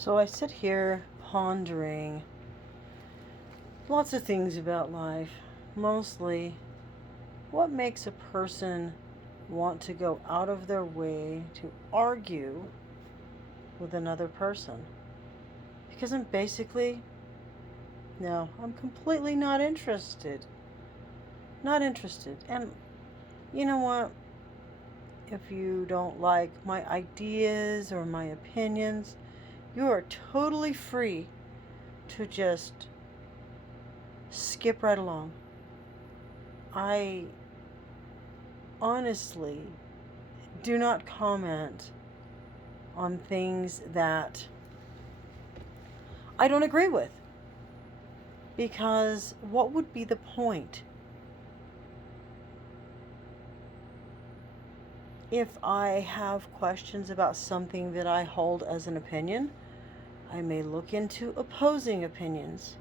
So I sit here pondering lots of things about life. Mostly, what makes a person want to go out of their way to argue with another person? Because I'm completely not interested. Not interested. And you know what? If you don't like my ideas or my opinions, you are totally free to just skip right along. I honestly do not comment on things that I don't agree with, because what would be the point? If I have questions about something that I hold as an opinion, I may look into opposing opinions.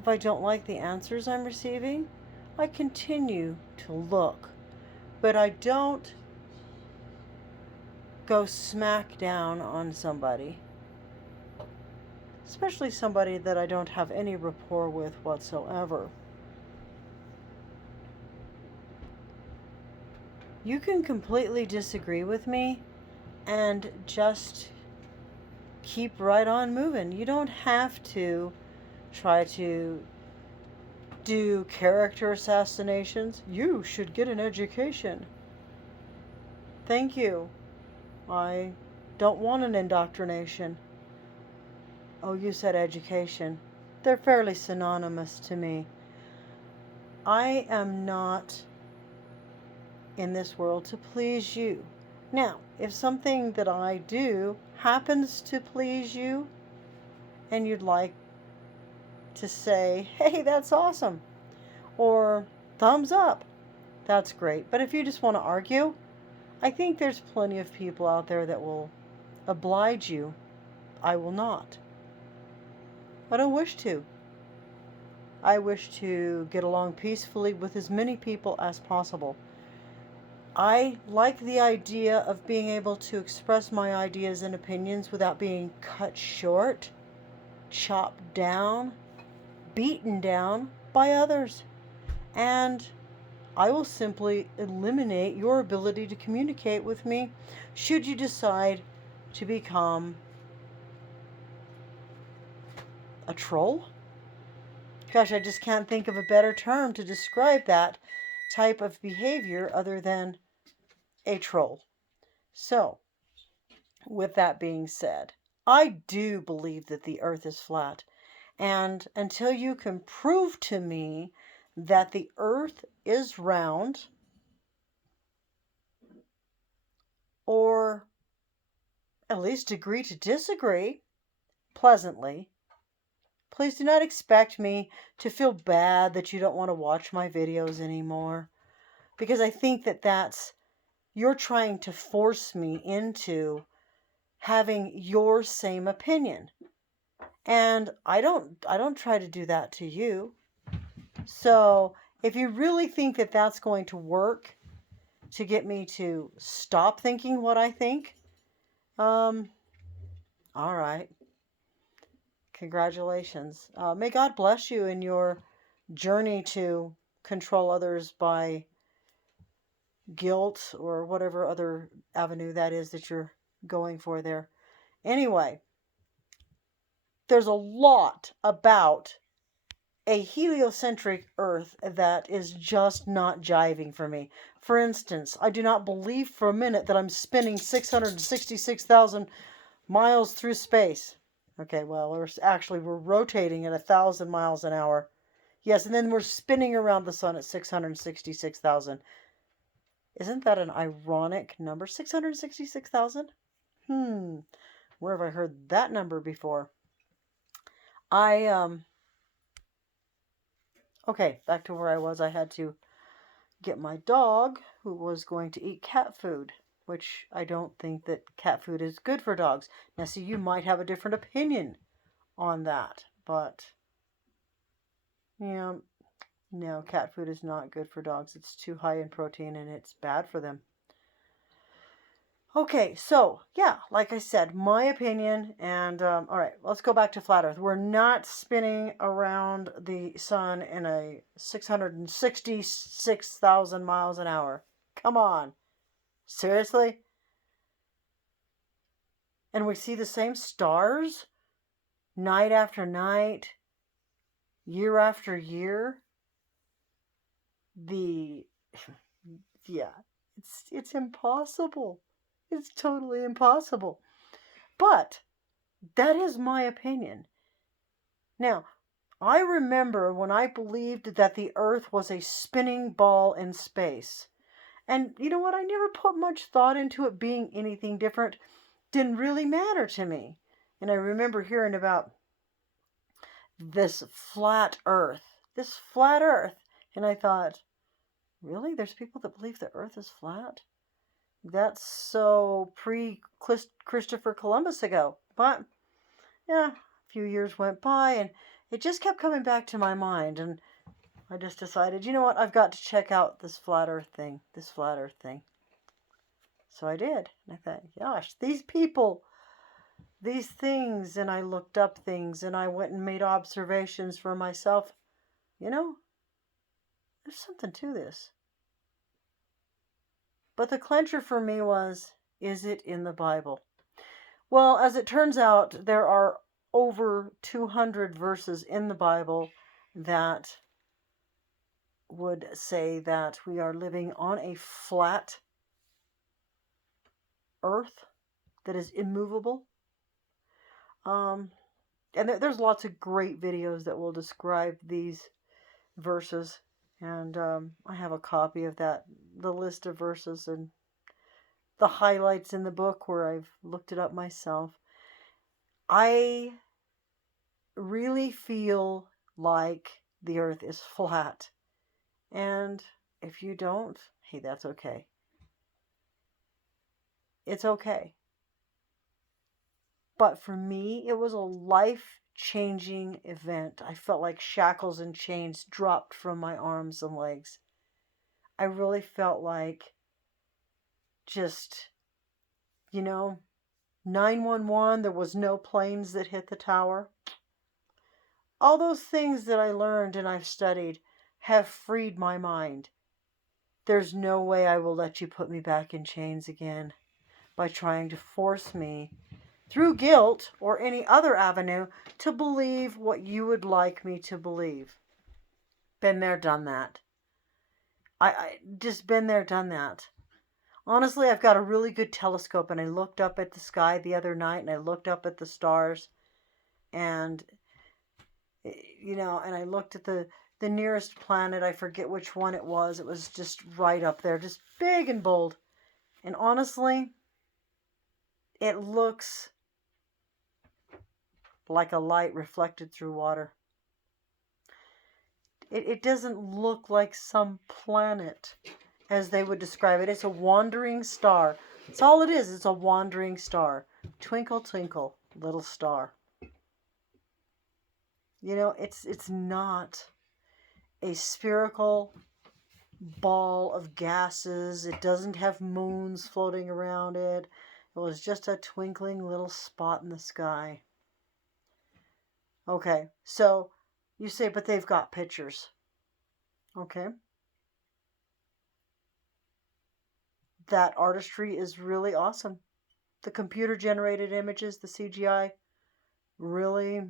If I don't like the answers I'm receiving, I continue to look, but I don't go smack down on somebody, especially somebody that I don't have any rapport with whatsoever. You can completely disagree with me and just keep right on moving. You don't have to try to do character assassinations. You should get an education. Thank you. I don't want an indoctrination. Oh, you said education. They're fairly synonymous to me. I am not in this world to please you. Now, if something that I do happens to please you and you'd like to say, hey, that's awesome, or thumbs up, that's great. But if you just want to argue, I think there's plenty of people out there that will oblige you. I will not. I don't wish to. I wish to get along peacefully with as many people as possible. I like the idea of being able to express my ideas and opinions without being cut short, chopped down, beaten down by others. And I will simply eliminate your ability to communicate with me should you decide to become a troll. Gosh, I just can't think of a better term to describe that type of behavior other than a troll. So, with that being said, I do believe that the earth is flat. And until you can prove to me that the earth is round, or at least agree to disagree pleasantly, please do not expect me to feel bad that you don't want to watch my videos anymore. Because I think you're trying to force me into having your same opinion. And I don't try to do that to you. So, if you really think that that's going to work to get me to stop thinking what I think, all right. Congratulations. May God bless you in your journey to control others by guilt or whatever other avenue that is that you're going for there. Anyway, there's a lot about a heliocentric Earth that is just not jiving for me. For instance, I do not believe for a minute that I'm spinning 666,000 miles through space. Okay, well, we're rotating at 1,000 miles an hour. Yes, and then we're spinning around the sun at 666,000. Isn't that an ironic number? 666,000? Where have I heard that number before? Okay, back to where I was. I had to get my dog, who was going to eat cat food, which I don't think that cat food is good for dogs. Now, see, you might have a different opinion on that, but, no, cat food is not good for dogs. It's too high in protein and it's bad for them. Okay, so yeah, like I said, my opinion, and all right, let's go back to flat Earth. We're not spinning around the sun in a 666,000 miles an hour. Come on, seriously? And we see the same stars night after night, year after year. The yeah, it's impossible. It's totally impossible. But that is my opinion. Now, I remember when I believed that the Earth was a spinning ball in space. And you know what? I never put much thought into it being anything different. Didn't really matter to me. And I remember hearing about this flat Earth. This flat Earth. And I thought, really? There's people that believe the Earth is flat? That's so pre Christopher Columbus ago. But, yeah, a few years went by and it just kept coming back to my mind. And I just decided, you know what? I've got to check out this flat Earth thing. This flat Earth thing. So I did. And I thought, gosh, these people, these things. And I looked up things and I went and made observations for myself. You know, there's something to this. But the clincher for me was, is it in the Bible? Well, as it turns out, there are over 200 verses in the Bible that would say that we are living on a flat earth that is immovable. And there's lots of great videos that will describe these verses. And I have a copy of that, the list of verses and the highlights in the book where I've looked it up myself. I really feel like the earth is flat. And if you don't, hey, that's okay. It's okay. But for me, it was a life-changing event. I felt like shackles and chains dropped from my arms and legs. I really felt like just, 911, there was no planes that hit the tower. All those things that I learned and I've studied have freed my mind. There's no way I will let you put me back in chains again by trying to force me through guilt or any other avenue to believe what you would like me to believe. Been there, done that. I just been there, done that. Honestly, I've got a really good telescope and I looked up at the sky the other night and I looked up at the stars and, and I looked at the nearest planet. I forget which one it was. It was just right up there, just big and bold. And honestly, it looks like a light reflected through water. It doesn't look like some planet as they would describe it. It's a wandering star. That's all it is. It's a wandering star. Twinkle, twinkle, little star. It's not a spherical ball of gases. It doesn't have moons floating around it. It was just a twinkling little spot in the sky. Okay, so you say, but they've got pictures. Okay. That artistry is really awesome. The computer generated images, the CGI, really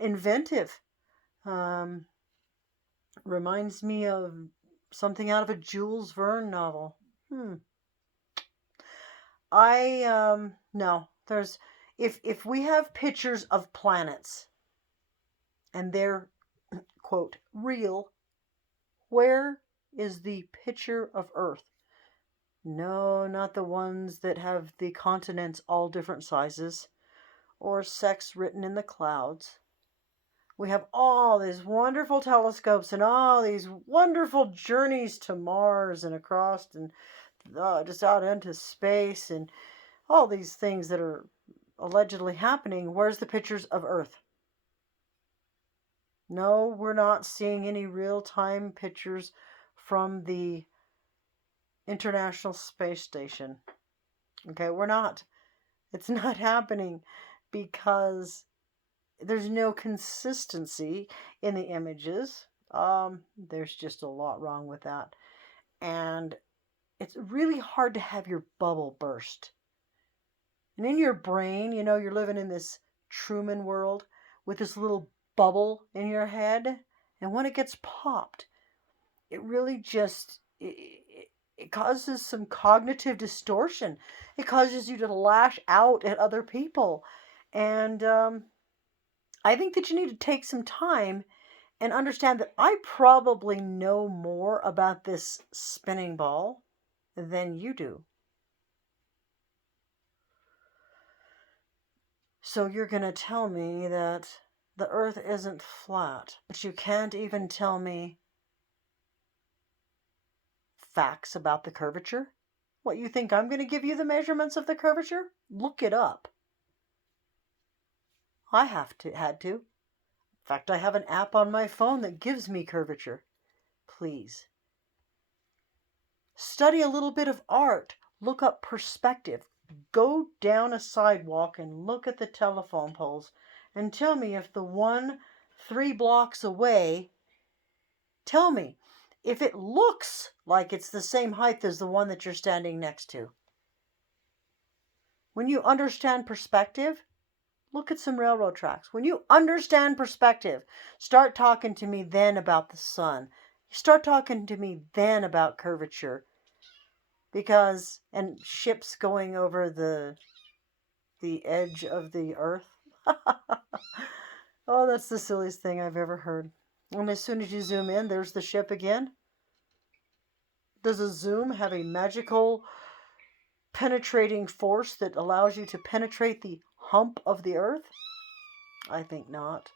inventive. Reminds me of something out of a Jules Verne novel. No, there's if we have pictures of planets and they're quote real, where is the picture of Earth? No, not the ones that have the continents all different sizes or sex written in the clouds. We have all these wonderful telescopes and all these wonderful journeys to Mars and across and just out into space and all these things that are allegedly happening. Where's the pictures of Earth? No, we're not seeing any real-time pictures from the International Space Station. Okay, we're not. It's not happening because there's no consistency in the images. There's just a lot wrong with that. And it's really hard to have your bubble burst. And in your brain, you're living in this Truman world with this little bubble in your head. And when it gets popped, it really just it causes some cognitive distortion. It causes you to lash out at other people. And I think that you need to take some time and understand that I probably know more about this spinning ball than you do. So you're going to tell me that the earth isn't flat, but you can't even tell me facts about the curvature? What, you think I'm going to give you the measurements of the curvature? Look it up. I had to. In fact, I have an app on my phone that gives me curvature. Please. Study a little bit of art. Look up perspective. Go down a sidewalk and look at the telephone poles and tell me if the one 3 blocks away, tell me if it looks like it's the same height as the one that you're standing next to. When you understand perspective, look at some railroad tracks. When you understand perspective, start talking to me then about the sun. Start talking to me then about curvature. And ships going over the edge of the earth. Oh, that's the silliest thing I've ever heard. And as soon as you zoom in, there's the ship again. Does a zoom have a magical penetrating force that allows you to penetrate the hump of the earth? I think not.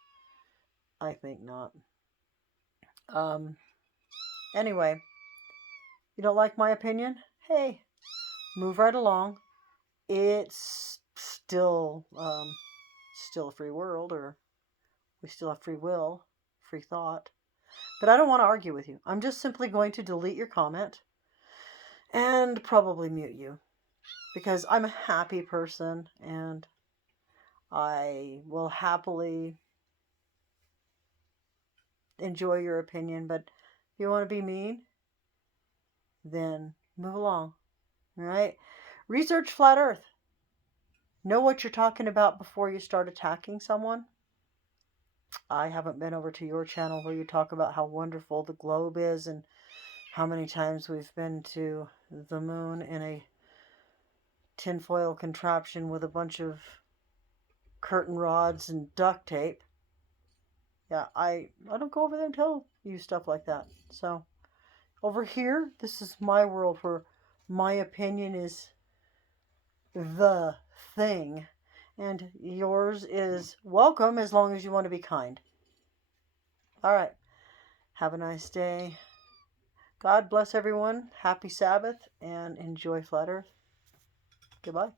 I think not. Anyway, you don't like my opinion? Hey, move right along. It's still a free world, or we still have free will, free thought. But I don't want to argue with you. I'm just simply going to delete your comment and probably mute you because I'm a happy person and I will happily enjoy your opinion. But if you want to be mean, then move along. All right? Research flat earth. Know what you're talking about before you start attacking someone. I haven't been over to your channel where you talk about how wonderful the globe is and how many times we've been to the moon in a tinfoil contraption with a bunch of curtain rods and duct tape. Yeah, I don't go over there and tell you stuff like that. So over here, this is my world where my opinion is the thing. And yours is welcome as long as you want to be kind. All right. Have a nice day. God bless everyone. Happy Sabbath and enjoy Flat Earth. Goodbye.